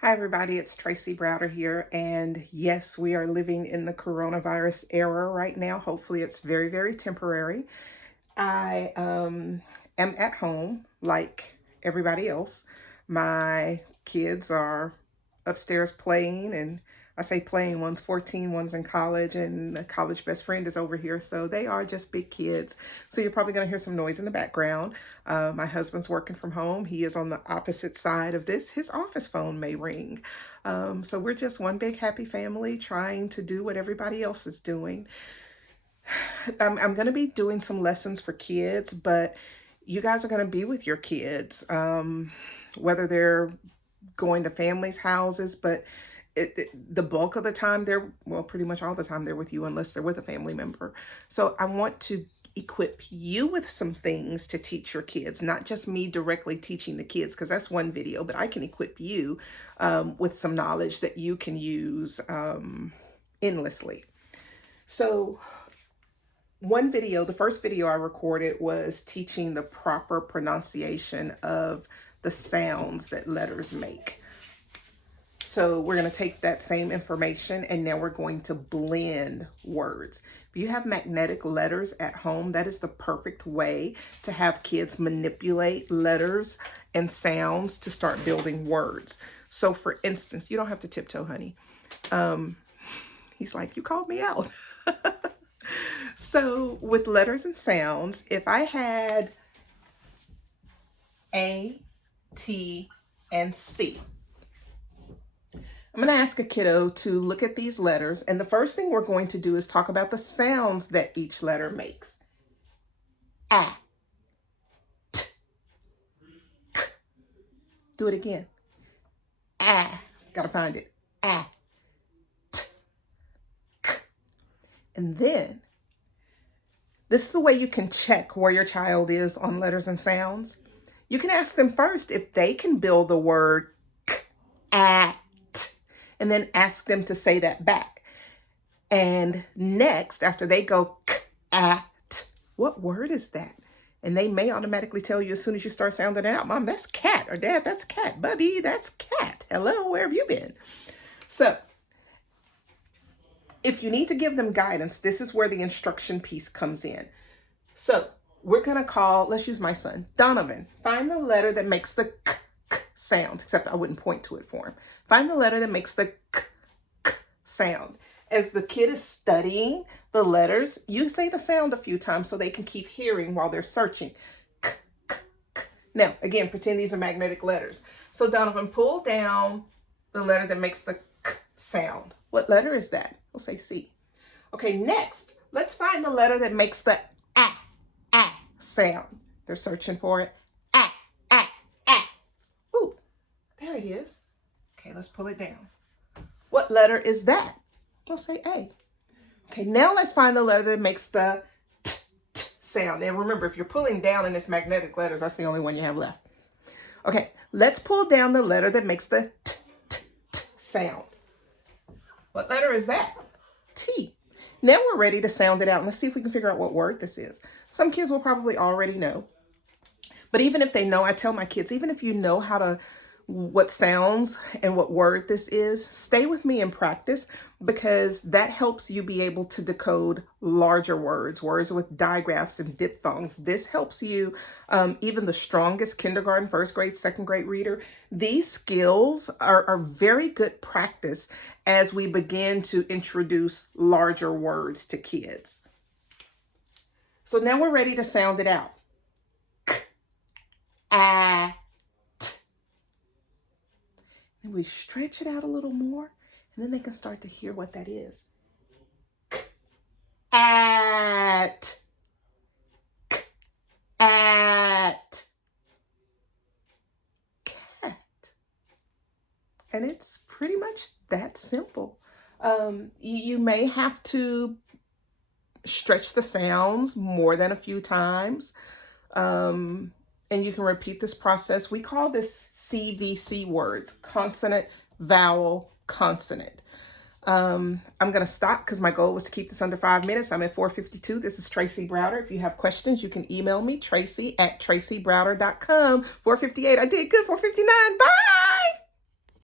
Hi, everybody. It's Tracy Browder here. And yes, we are living in the coronavirus era right now. Hopefully, it's very, very temporary. I am at home like everybody else. My kids are upstairs playing, and I say playing, one's 14, one's in college, and a college best friend is over here. So they are just big kids. So you're probably going to hear some noise in the background. My husband's working from home. He is on the opposite side of this. His office phone may ring. So we're just one big happy family trying to do what everybody else is doing. I'm going to be doing some lessons for kids, but you guys are going to be with your kids, whether they're going to families' houses, but the bulk of the time well, pretty much all the time they're with you unless they're with a family member. So I want to equip you with some things to teach your kids, not just me directly teaching the kids, because that's one video, but I can equip you with some knowledge that you can use endlessly. So the first video I recorded was teaching the proper pronunciation of the sounds that letters make. So we're going to take that same information and now we're going to blend words. If you have magnetic letters at home, that is the perfect way to have kids manipulate letters and sounds to start building words. So for instance, you don't have to tiptoe, honey. He's like, you called me out. So with letters and sounds, if I had A, T, and C, I'm going to ask a kiddo to look at these letters. And the first thing we're going to do is talk about the sounds that each letter makes. A, T, K. Do it again. A. Got to find it. A, T, K. And then this is the way you can check where your child is on letters and sounds. You can ask them first if they can build the word k, at, and then ask them to say that back. And next, after they go k, at, what word is that? And they may automatically tell you as soon as you start sounding it out, Mom, that's cat, or Dad, that's cat, Bubby, that's cat. Hello, where have you been? So if you need to give them guidance, this is where the instruction piece comes in. So we're going to call, let's use my son, Donovan. Find the letter that makes the k, k sound, except I wouldn't point to it for him. Find the letter that makes the k, k sound. As the kid is studying the letters, you say the sound a few times so they can keep hearing while they're searching. K, k, k. Now, again, pretend these are magnetic letters. So Donovan, pull down the letter that makes the k sound. What letter is that? We'll say C. Okay, next, let's find the letter that makes the a sound. They're searching for it. A. Ooh, there it is. Okay, let's pull it down. What letter is that? We'll say A. Okay, now let's find the letter that makes the t sound. And remember, if you're pulling down in its magnetic letters, that's the only one you have left. Okay, let's pull down the letter that makes the t sound. What letter is that? T. Now we're ready to sound it out. Let's see if we can figure out what word this is. Some kids will probably already know. But even if they know, I tell my kids, even if you know what sounds and what word this is, stay with me and practice, because that helps you be able to decode larger words with digraphs and diphthongs. This helps you, even the strongest kindergarten, first grade, second grade reader. These skills are very good practice as we begin to introduce larger words to kids. So now we're ready to sound it out. K, a, and we stretch it out a little more, and then they can start to hear what that is. K, at, k, at, cat. And it's pretty much that simple. You may have to stretch the sounds more than a few times. And you can repeat this process. We call this CVC words, consonant, vowel, consonant. I'm going to stop because my goal was to keep this under 5 minutes. I'm at 4:52. This is Tracy Browder. If you have questions, you can email me, tracy@tracybrowder.com. 4:58. I did good. 4:59. Bye.